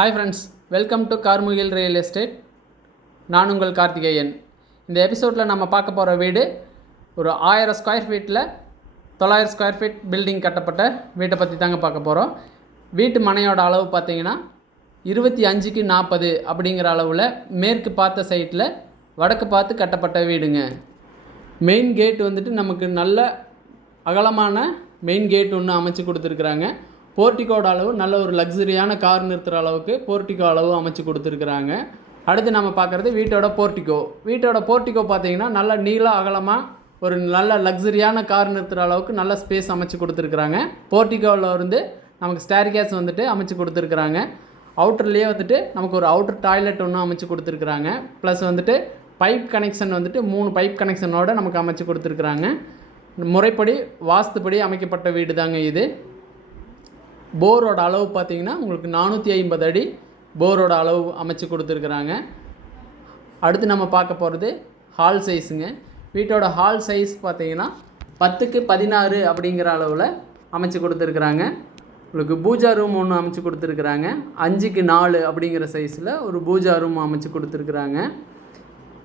Hi friends welcome to Karmugil real estate நான் உங்கள் கார்த்திகேயன். இந்த எபிசோடில் நம்ம பார்க்க போகிற வீடு ஒரு ஆயிரம் ஸ்கொயர் ஃபீட்டில் தொள்ளாயிரம் ஸ்கொயர் ஃபீட் பில்டிங் கட்டப்பட்ட வீட்டை பற்றி தாங்க பார்க்க போகிறோம் வீட்டு மனையோட அளவு பார்த்திங்கன்னா இருபத்தி அஞ்சுக்கு நாற்பது அப்படிங்கிற அளவில் மேற்கு பார்த்த சைட்டில் வடக்கு பார்த்து கட்டப்பட்ட வீடுங்க. மெயின் கேட் வந்துட்டு நமக்கு நல்ல அகலமான மெயின் கேட் ஒன்று அமைச்சு கொடுத்துருக்குறாங்க. போர்ட்டிகோட அளவு நல்ல ஒரு லக்ஸரியான கார் நிறுத்துகிற அளவுக்கு போர்ட்டிகோ அளவு அமைச்சு கொடுத்துருக்குறாங்க. அடுத்து நம்ம பார்க்குறது வீட்டோட போர்ட்டிகோ வீட்டோட போர்ட்டிகோ பார்த்திங்கன்னா நல்ல நீள அகலமாக ஒரு நல்ல லக்ஸரியான கார் நிறுத்துகிற அளவுக்கு நல்ல ஸ்பேஸ் அமைச்சு கொடுத்துருக்குறாங்க. போர்ட்டிகோவில் இருந்து நமக்கு ஸ்டேர் கேஸ் வந்துட்டு அமைச்சு கொடுத்துருக்குறாங்க. அவுட்டர்லேயே வந்துட்டு நமக்கு ஒரு அவுட்டர் டாய்லெட் ஒன்று அமைச்சு கொடுத்துருக்குறாங்க. ப்ளஸ் வந்துட்டு பைப் கனெக்ஷன் வந்துட்டு மூணு பைப் கனெக்ஷனோட நமக்கு அமைச்சு கொடுத்துருக்குறாங்க. முறைப்படி வாஸ்துப்படி அமைக்கப்பட்ட வீடு தாங்க இது. போரோட அளவு பார்த்தீங்கன்னா உங்களுக்கு நானூற்றி ஐம்பது அடி போரோட அளவு அமைச்சு கொடுத்துருக்குறாங்க. அடுத்து நம்ம பார்க்க போகிறது ஹால் சைஸுங்க வீட்டோட ஹால் சைஸ் பார்த்திங்கன்னா பத்துக்கு பதினாறு அப்படிங்கிற அளவில் அமைச்சு கொடுத்துருக்குறாங்க. உங்களுக்கு பூஜா ரூம் ஒன்று அமைச்சு கொடுத்துருக்குறாங்க. அஞ்சுக்கு நாலு அப்படிங்கிற சைஸில் ஒரு பூஜா ரூம் அமைச்சு கொடுத்துருக்குறாங்க.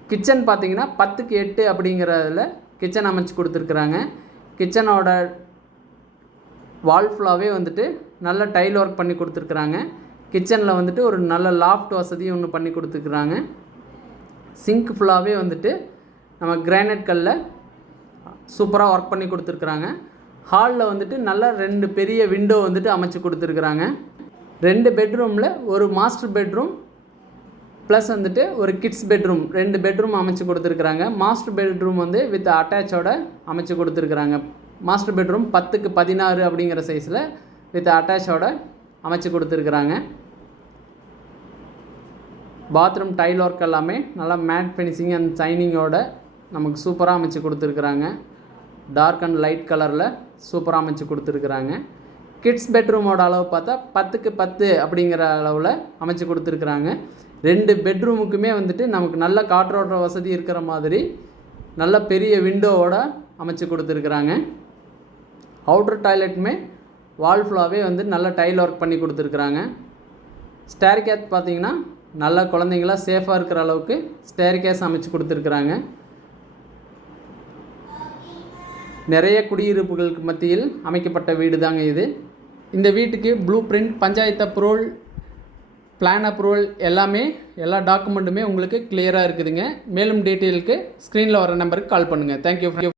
கிச்சன் பார்த்தீங்கன்னா பத்துக்கு எட்டு அப்படிங்கிறதுல கிச்சன் அமைச்சு கொடுத்துருக்குறாங்க. கிச்சனோட வால் ஃபுல்லாகவே வந்துட்டு நல்ல டைல் ஒர்க் பண்ணி கொடுத்துருக்குறாங்க. கிச்சனில் வந்துட்டு ஒரு நல்ல லாஃப்ட் வசதியும் ஒன்று பண்ணி கொடுத்துருக்குறாங்க. சிங்க் ஃபுல்லாகவே வந்துட்டு நம்ம கிரானைட் கல்லில் சூப்பராக ஒர்க் பண்ணி கொடுத்துருக்குறாங்க. ஹாலில் வந்துட்டு நல்ல ரெண்டு பெரிய விண்டோ வந்துட்டு அமைச்சு கொடுத்துருக்குறாங்க. ரெண்டு பெட்ரூமில் ஒரு மாஸ்டர் பெட்ரூம் ப்ளஸ் வந்துட்டு ஒரு கிட்ஸ் பெட்ரூம் ரெண்டு பெட்ரூம் அமைச்சு கொடுத்துருக்குறாங்க. மாஸ்டர் பெட்ரூம் வந்து வித் அட்டாச்சோட அமைச்சு கொடுத்துருக்குறாங்க. மாஸ்டர் பெட்ரூம் பத்துக்கு பதினாறு அப்படிங்கிற சைஸில் வித் அட்டாச்சோட அமைச்சு கொடுத்துருக்குறாங்க. பாத்ரூம் டைல் ஒர்க் எல்லாமே நல்லா மேட் ஃபினிஷிங் அண்ட் சைனிங்கோட நமக்கு சூப்பராக அமைச்சு கொடுத்துருக்குறாங்க. டார்க் அண்ட் லைட் கலரில் சூப்பராக அமைச்சு கொடுத்துருக்குறாங்க. கிட்ஸ் பெட்ரூமோட அளவு பார்த்தா பத்துக்கு பத்து அப்படிங்கிற அளவில் அமைச்சு கொடுத்துருக்குறாங்க. ரெண்டு பெட்ரூமுக்குமே வந்துட்டு நமக்கு நல்ல காற்றோட்ட வசதி இருக்கிற மாதிரி நல்ல பெரிய விண்டோவோட அமைச்சு கொடுத்துருக்குறாங்க. அவுட்ரு டாய்லெட்டுமே வால் ஃபுல்லாகவே வந்து நல்ல டைல் ஒர்க் பண்ணி கொடுத்துருக்குறாங்க. ஸ்டேர் கேத் பார்த்தீங்கன்னா நல்லா குழந்தைங்களாம் சேஃபாக இருக்கிற அளவுக்கு ஸ்டேர் கேஸ் அமைச்சு கொடுத்துருக்குறாங்க. நிறைய குடியிருப்புகளுக்கு மத்தியில் அமைக்கப்பட்ட வீடு தாங்க இது. இந்த வீட்டுக்கு blueprint panchayat approval plan approval எல்லாமே எல்லா டாக்குமெண்ட்டுமே உங்களுக்கு கிளியராக இருக்குதுங்க. மேலும் டீட்டெயிலுக்கு ஸ்க்ரீனில் வர நம்பருக்கு கால் பண்ணுங்கள் தேங்க்யூ